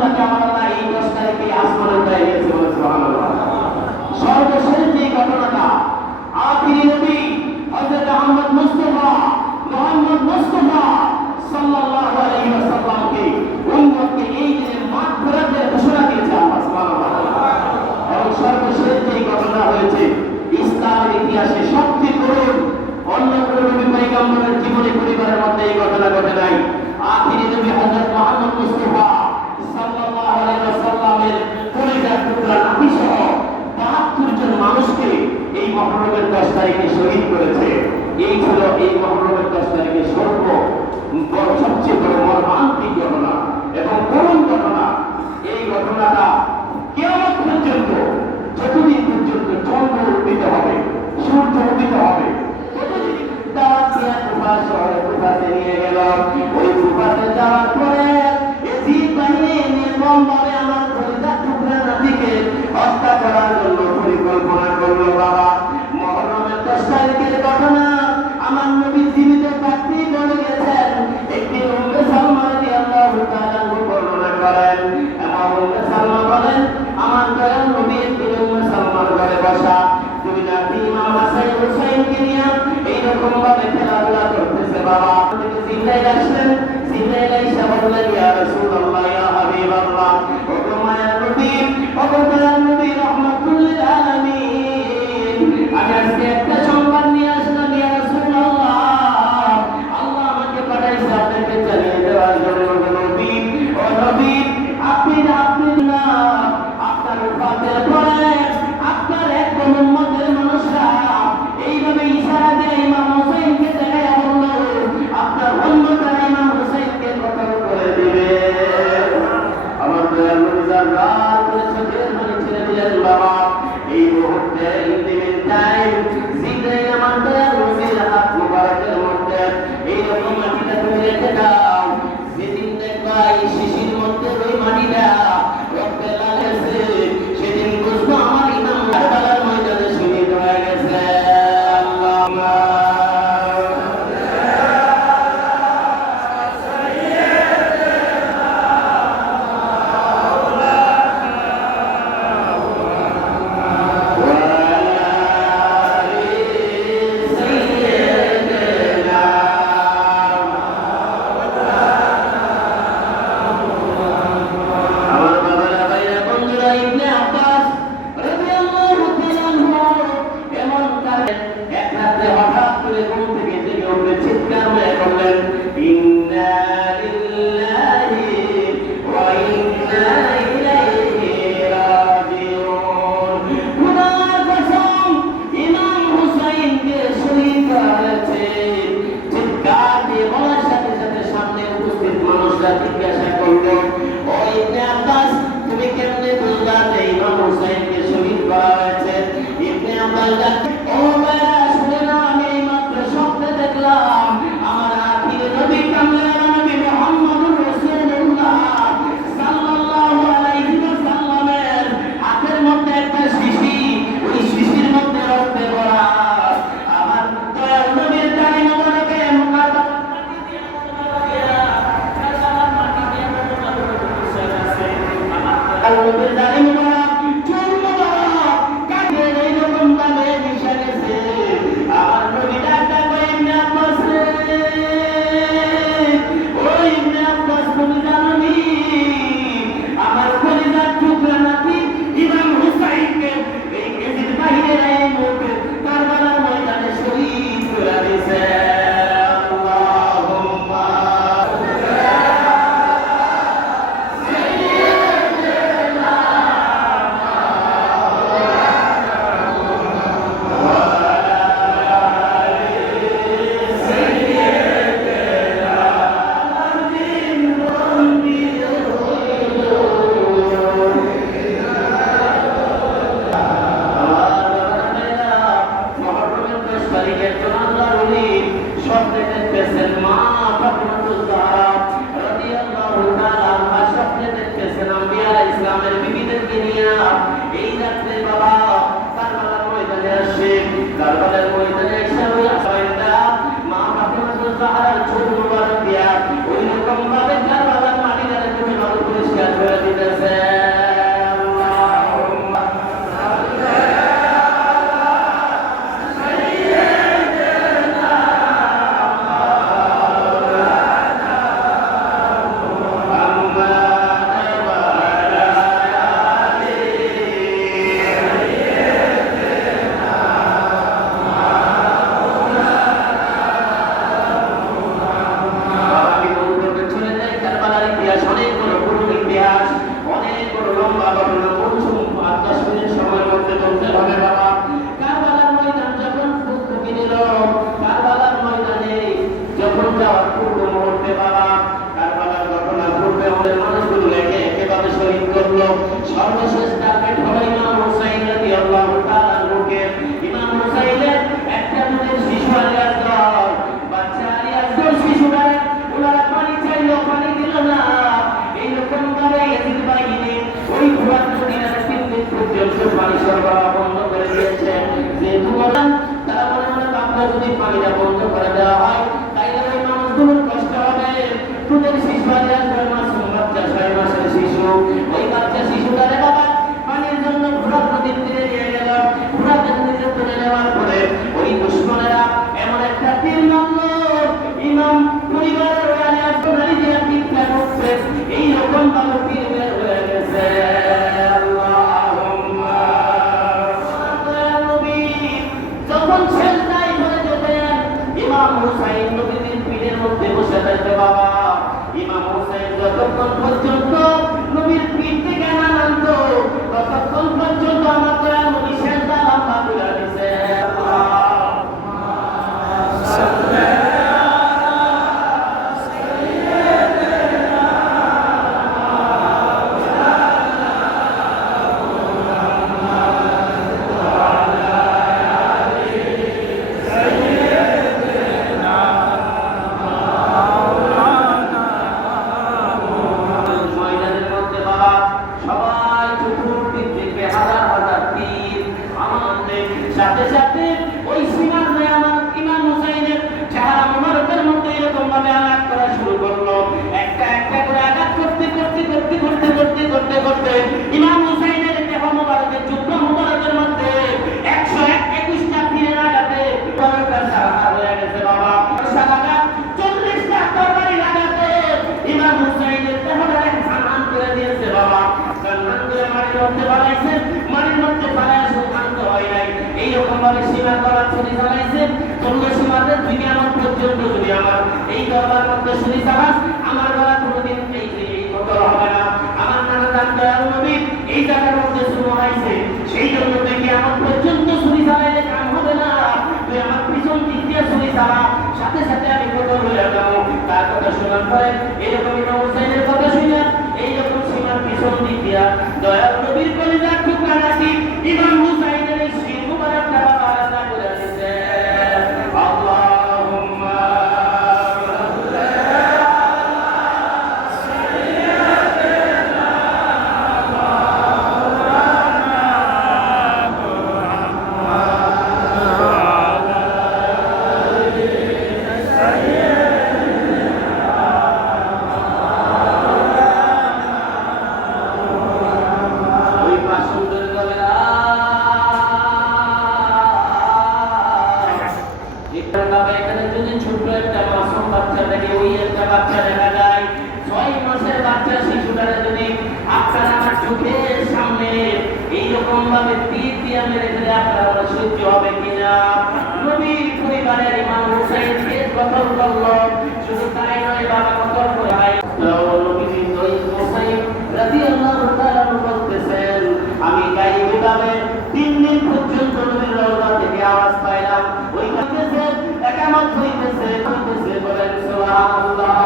রাসূলুল্লাহকে আমার আল্লাহ এই 10 তারিখে আসমানে উঠায় নিয়েছে, বলে সুবহানাল্লাহ। সর্বশেষ যে ঘটনাটা, আখিরি নবী হযরত মুহাম্মদ মুস্তাফা সাল্লাল্লাহু আলাইহি ওয়াসাল্লামকে উম্মতকে এই দিনে মাগফিরাতের ঘোষণা দিয়েছে আল্লাহ সুবহানাল্লাহ। এবং সর্বশেষ যে ঘটনা হয়েছে ইসলামের ইতিহাসে সবচেয়ে করুণ, অন্য কোন নবী পয়গম্বরের জীবনে পরিবারের মধ্যে এই ঘটনা ঘটে নাই। আখিরি নবী হযরত মুহাম্মদ মুস্তাফা সাল্লাল্লাহু আলাইহি ওয়াসাল্লামের পরিবার টুকরা নাতি সহ 72 জন মানুষকে এই মুহররমের 10 তারিখে শহীদ করেছে। এই ছিল এই মুহররমের 10 তারিখে সবচেয়ে বড় মর্মান্তিক ঘটনা এবং করুণ ঘটনা। এই ঘটনাটা কিয়ামত পর্যন্ত, যতদিন পর্যন্ত চন্দ্র উদিত হবে, সূর্য উদিত হবে, ততদিন দাওয়াত দিয়া কুফা শহরে কুফাতে নিয়ে গেল। ওই কুফাতে যাওয়ার পরে এজিদ বাহিনী নির্মমভাবে আমার কলিজার টুকরা নাতিকে হত্যা করার জন্য পরিকল্পনা করলো। বাবা, মুহররমের 10 তারিখের ঘটনা আমার নবী জীবিত থাকতেই বলে গেছেন। একটি উম্মে সালমা রাদিয়াল্লাহু তাআলা বর্ণনা করেন, এবং উম্মে সালমা বলেন, আমার দয়াল নবী একদিন উম্মে সালমার ঘরে বসা দুই নাতি ইমাম হাসান হুসাইনকে নিয়ে এইরকম ভাবে খেলাধুলা করতেছে। বাবা, জিবরাইল আসলেন। জিবরাইল এসে বললেন, ইয়া রাসূলুল্লাহ, ইয়া হাবিবাল্লাহ, ও মায়ার নবী, ও দয়াল নবী রাহমাতুল লিল আলামিন, আমি আজকে একটা সংবাদ নিয়ে আসলাম। ইয়া রাসূলুল্লাহ, আল্লাহ আমাকে পাঠাইছে আপনাকে জানিয়ে দেওয়ার জন্য। নবী, ও নবী, আপনি না আপনার উম্মতের পরে আপনার এক উম্মতের মানুষরা এইভাবে ইশারা দিয়ে ইমাম হোসেনকে দেখাইয়া বলল, আপনার উম্মতরা ইমাম হোসেনকে কতল করে দিবে। আমার দয়াল নবী জান্নাত করে চোখের পানি ছেড়ে দিলেন। বাবা, এই মুহূর্তে ইন্দিমের টাইম জিবরাইল আমার দয়াল নবীর হাত মুবারকের মধ্যে এইরকম মাটিটা তুমি রেখে দাও। যেদিন দেখবা এই শিশির মধ্যে ওই মাটিটা রক্তে লাল হয়েছে, সেদিন বুঝবো আমার ইমাম কারবালার ময়দানে শহীদ হয়ে গেছে। কারবালার ময়দানে এসে ওই আসাইন্দা মা ফাতিমাতুল জাহরার চুল মুবারক দিয়া ওই রকম ভাবে কারবালার মাটিটাকে তুমি ভালো পরিষ্কার পরিষ্কার করে দিতেছে। সর্বশেষ টার্গেট হলো ইমাম হুসাইন রাদিয়াল্লাহু তাআলা আনহুকে। ইমাম হুসাইনের একটা দুধের শিশু আলিয়াসগর, বাচ্চা আলিয়াসগর শিশুরা ওনারা পানি চাইলো, পানি দিল না। এইরকম ভাবে ইয়াজিদ বাহিনী ওই ঘোড়ার মদিনার 3 দিন পর্যন্ত পানি সরবরাহ বন্ধ করে দিয়েছে। যেহেতু তারা মনে মনে ভাবলো যদি পানিটা বন্ধ করে দেওয়া হয় তাইলে ওই মানুষগুলোর কষ্ট হবে। দুধের শিশু আলিয়াসগর মাসুম বাচ্চা, 6 মাসের শিশু, ওই বাচ্চা শিশুটারে বাবা পানির জন্য ঘোড়ার নদীর তীরে নিয়ে গেল। ঘোড়ার নদীতে তুলে নেওয়ার পরে ওই দুশমনেরা এমন একটা তীর মারল, ইমাম পরিবারের ওই আলিয়াসগর নারীদের তীরটা ঢুকছে, এইরকম ভাবে তীর বের হয়ে গেছে। যখন সেজদায় পড়ে যেতেন ইমাম হুসাইন নবীর পীরের মধ্যে বসে থাকতে বাবা। ইমাম হুসাইন যতক্ষণ পর্যন্ত নবীর পীর থেকে আনন্দ ততক্ষণ পর্যন্ত আমার দয়াল নবী সেজদা লম্বা করে দিয়েছে। সাথে সাথে ওই সিনার আমার ইমাম হুসাইনের চেহারা মোবারকের মধ্যে এরকম ভাবে আঘাত করা শুরু করলো। একটা একটা করে আঘাত করতে করতে করতে করতে করতে করতে করতে ইমাম হুসাইনের দেহ মোবারকের যুদ্ধ মোবারকের মধ্যে 121টা তীরের আঘাতে মোবারকটা সারা হয়ে গেছে বাবা। সারা 40টা তরবারি লাগাতে ইমাম হুসাইনের দেহটাকে সামান করে দিয়েছে বাবা। সামান করে মাটির মধ্যে বানাইছে, মাটির মধ্যে বানায় সুখান্ত হয় নাই। এইরকম ভাবে সীমার গলা ছুরি চালাইছে। তোমরা সীমাতে দুনিয়ার পর্যন্ত যদি আমার এই দরবার মধ্যে ছুরি চালাস আমার গলা কোনোদিন এই মতো হবে না। আমার নানা দান দয়াল নবী এই জায়গার মধ্যে শুরু হয়েছে, সেই জন্য দেখি আমার পর্যন্ত ছুরি চালাইলে কাম হবে না। তুই আমার পিছন দিক দিয়ে ছুরি চালা, সাথে সাথে আমি কত হয়ে যাবো। তার কথা শোনার পরে এইরকম ইমাম হুসাইনের কথা শুনে এইরকম সীমার পিছন দিক দিয়া দয়াল নবীর কলিজার টুকরা নাকি ইমাম হুসাইনের এই শির মুবারকটা বাবা আলাদা করে দিয়েছে। আল্লাহুম্মা এখানে যদি ছোট্ট একটা মাসুম বাচ্চা থাকে, ওই একটা বাচ্চা দেখা যায় 6 মাসের বাচ্চা শিশুটারে যদি আপনারা আমার চোখের সামনে এইরকম ভাবে তীর দিয়ে মেরে ফেলে আপনারা সহ্য হবে কিনা? নবীর পরিবারের ইমাম হুসাইনকে কতল করলো, শুধু তাই নয় বাবা কতল করে নবীজি হুসাইন রাদিয়াল্লাহু তাআলা বলতেছেন আমি গায়েবীভাবে 3 দিন পর্যন্ত নবীর রওজা থেকে আওয়াজ পাইলাম, ওই কাছে একামত হইতেছে হইতেছে বলেন সুবহানাল্লাহ।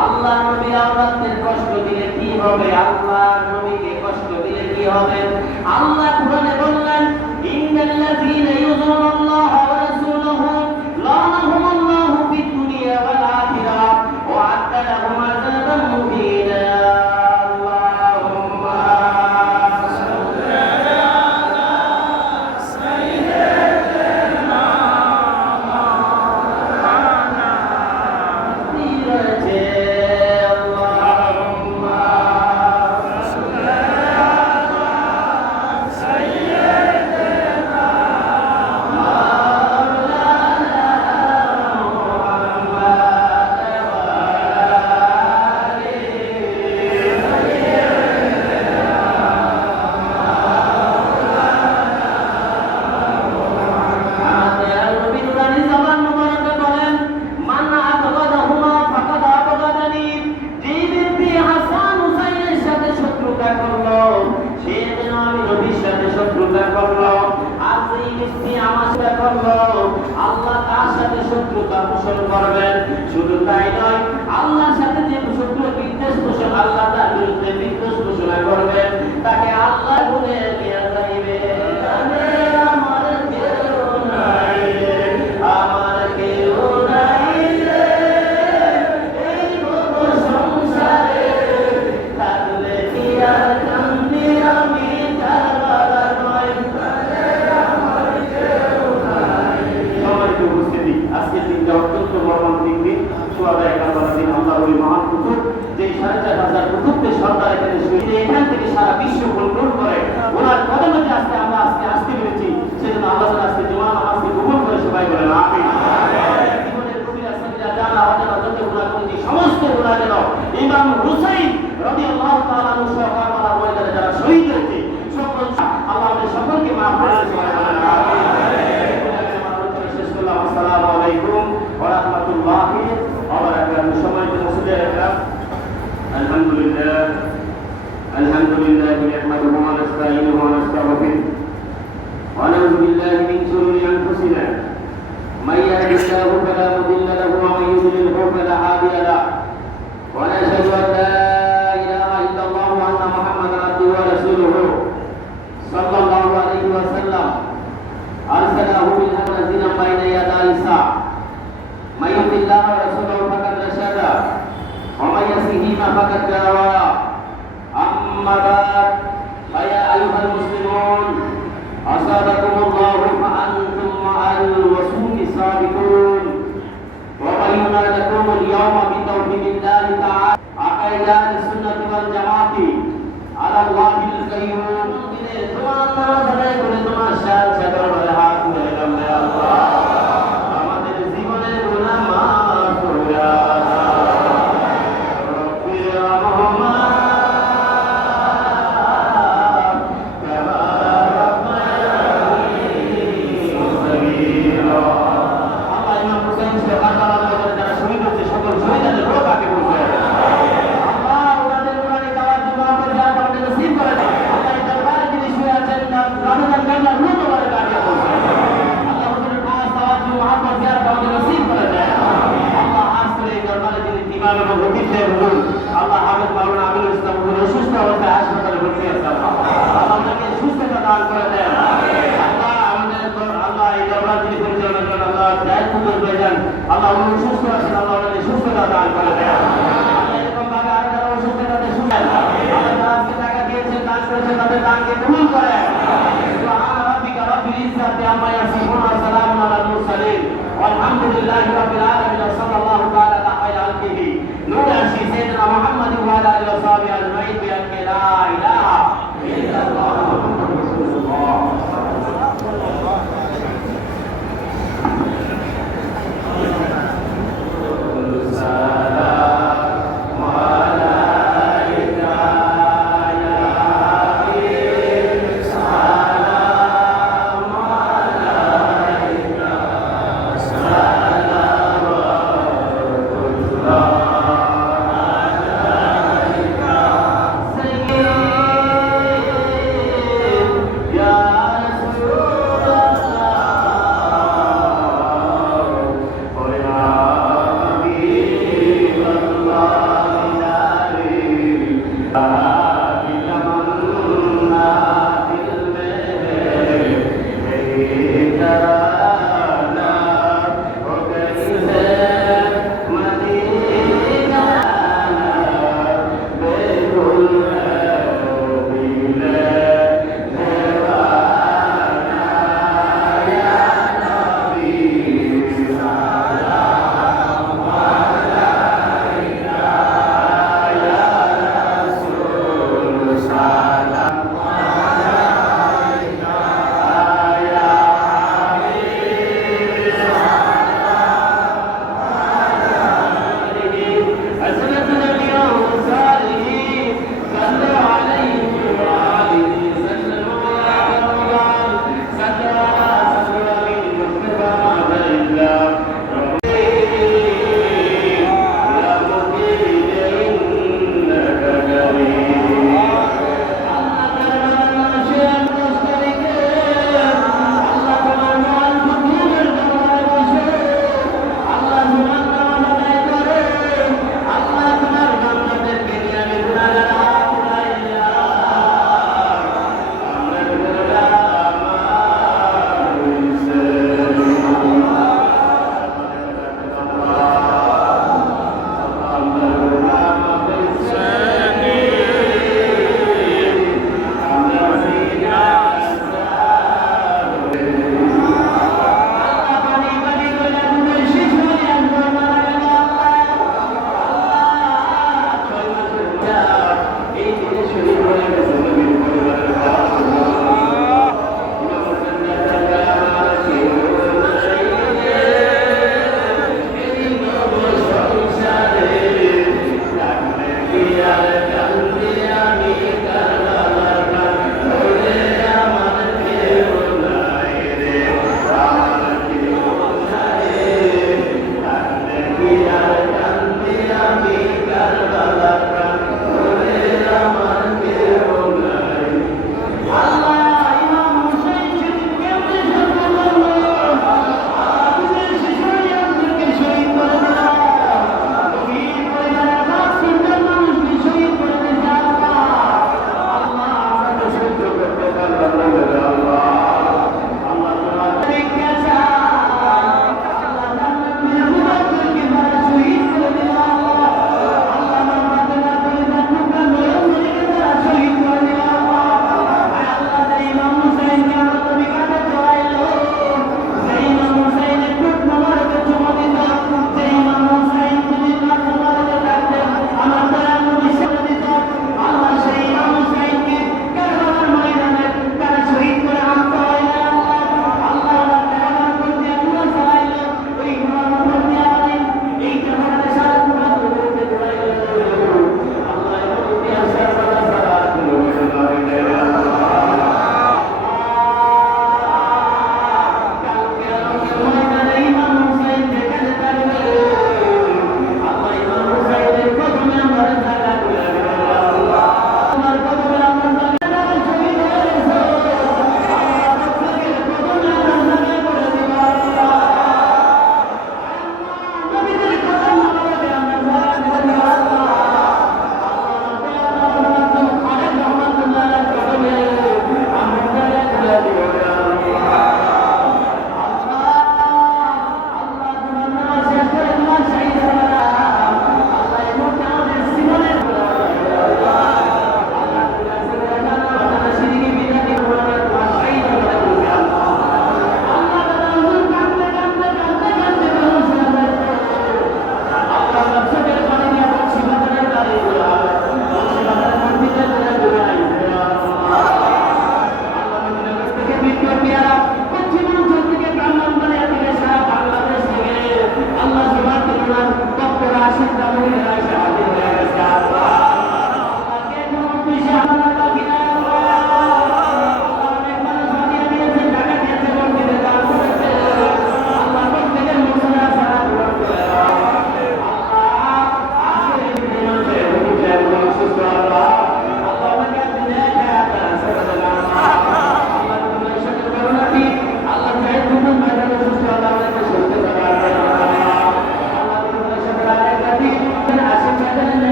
আল্লাহ নবী আওলাদদের কষ্ট দিলে কি হবে, আল্লাহর নবীকে কষ্ট দিলে কি হবে? আল্লাহ কোরআনে বললেন, ইন্নাল্লাযীনা ইউযুনুল্লাহা ওয়া রাসূলাহু লানাহুমুল্লাহু ফিদ দুনিয়া ওয়াল আখিরাহ ওয়া আ'আদ্দা লাহুম আযাবান মুহীনা। আল্লাহুম্মা সাল্লি আলা সাইয়্যিদিনা মাওলানা আল্লাহ তার সাথে শত্রুতা পোষণ করবেন। শুধু তাই নয়, আল্লাহর সাথে যে শত্রু বিদ্বেষ পোষণ, আল্লাহ তার বিরুদ্ধে বিদ্বেষ ঘোষণা করবেন, তাকে আল্লাহ বলে দেয়া যাইবে। আমার কেউ নাই রে, আমার কেউ নাই রে, এই সংসারে থাকলে কি আর কান্দি আমি তার বাবা নয়। আজকের দিনটা অত্যন্ত মর্মান্তিক দিন, সুহাদায়ে কারবালার দিন। আল্লাহর ওই মহান কুতুব, যে ৪,৫০০ কুতুবদের সর্দার এখানে শহীদ, এখান থেকে সারা বিশ্ব কন্ট্রোল করে, ওনার কদমে যে আজকে আমরা আসতে পেরেছি, সেজন্য আল্লাহ তাআলা আজকে জুমা নামাজকে কবুল করে সবাই বলেন আমিন। জীবনের কবিরা সগীরা জানা অজানা যত গুনাহ করেছি, সমস্ত গুনাহ যেন ইমাম হুসাইন রাদিয়াল্লাহু তাআলা আনহু সহ কারবালার ময়দানে যারা শহীদ হয়েছে, সকল আল্লাহ আমাদের সকলকে মাফ করে দেন, সবাই বলেন আমিন। আসসালামু আলাইকুম ওয়া রাহমাতুল্লাহি ওয়া বারাকাতুহু। সম্মানিত মুসলিম একরাম, আলহামদুলিল্লাহ নাহমাদুহু ওয়া নাস্তাঈনুহু ওয়া নাস্তাগফিরুহু ওয়া নাউযু বিল্লাহি মিন শুরুরি আনফুসিনা মান ইয়াহদিহিল্লাহু ফালা মুদিল্লা লাহু ওয়া মান ইউদ্লিলহু ফালা হাদিয়া লাহু ওয়া নাশহাদু আন লা ইলাহা ইল্লাল্লাহু ওয়া আন্না মুহাম্মাদান আবদুহু ওয়া রাসূলুহু সাল্লাল্লাহু আলাইহি ওয়া সাল্লাম أرسله بالحق نذيرا بين يدي الساعة من يطع الله ورسوله فقد رشد ومن يعصهما فقد غوى أما بعد فيا أيها المسلمون أصابكم الله فأنتم مع الرسول الصادقون وبين لكم اليوم بتوحيد الله تعالى عقيدة أهل السنة والجماعة على الله القيوم আমাদের জীবনের গুনাহ মাফ করে আল্লাহ হাফেজ মাওলানা আমিনুল ইসলাম অসুস্থ অবস্থায় হাসপাতালে ভর্তি আছে। আল্লাহ আমাদেরকে সুস্থতা দান করে দেন। আল্লাহ আল্লাহ এই দরবার যিনি পরিচালনা করেন, আল্লাহ দায়িত্ব করে দেন। আল্লাহ উনি সুস্থ আছেন, আল্লাহ ওনাকে সুস্থতা দান করে দেন। আল্লাহ এরকম ভাবে আর যারা অসুস্থ তাদের সুস্থ, আল্লাহ যারা আজকে টাকা দিয়েছেন, দান করেছেন, তাদের দানকে কবুল করেন। সুবহান রাব্বিকা রাব্বিল ইজ্জাতি আম্মা ইয়াসিফুন ওয়া সালামুন আলাল মুরসালিন ওয়ালহামদুলিল্লাহি রাব্বিল আলামিন ওয়া সাল্লাল্লাহু তাআলা আলা খায়রি খালকিহি নূর আরশি সাইয়্যিদিনা মুহাম্মাদ ওয়া আলা আলিহি ওয়া সাহবিহি আজমাইন বিআন্না লা ইলাহা ইল্লাল্লাহ মুহাম্মাদুর রাসূলুল্লাহ। এই দিনে শরীর